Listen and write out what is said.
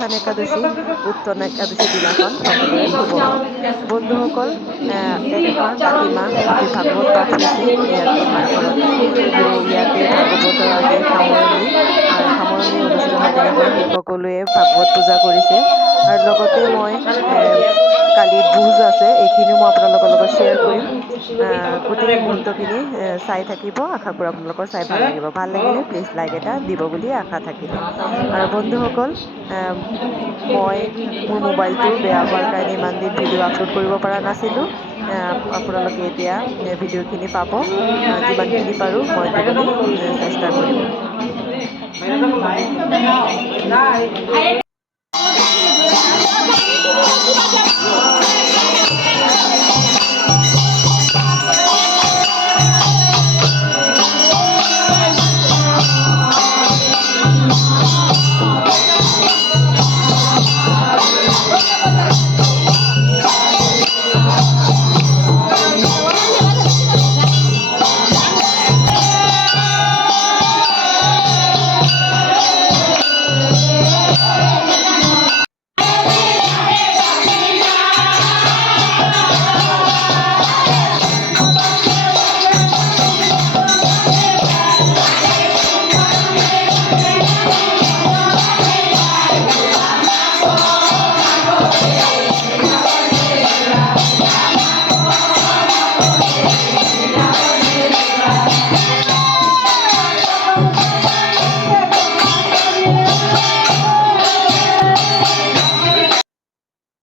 উত্থান একাদশী দিনাখন সকলোৰে শুভ বন্ধুসকল একমাহ কাতি মাহ আমি ভাগৱত পাঠ হৈছে ইয়াতে মাৰ ঘৰত আৰু ইয়াতে ভাগৱতৰ আজি সামৰণি অনুষ্ঠানৰ দিনাখন সকলোৱে ভাগৱত পূজা কৰিছে আৰু লগতে মই কালি ভোজ আছে এইখিনিও মই আপোনালোকৰ লগত শ্বেয়াৰ কৰিম গোটেই মুহূৰ্তখিনি চাই থাকিব আশা কৰোঁ আপোনালোকৰ চাই ভাল লাগিলে প্লিজ লাইক এটা দিব বুলি আশা থাকিলে আৰু বন্ধুসকল মই মোৰ মোবাইলটো বেয়া হোৱাৰ কাৰণে ইমান দিন ভিডিঅ' আপলোড কৰিব পৰা নাছিলোঁ আপোনালোকে এতিয়া ভিডিঅ'খিনি পাব যিমানখিনি পাৰোঁ মই দিবলৈ চেষ্টা কৰিম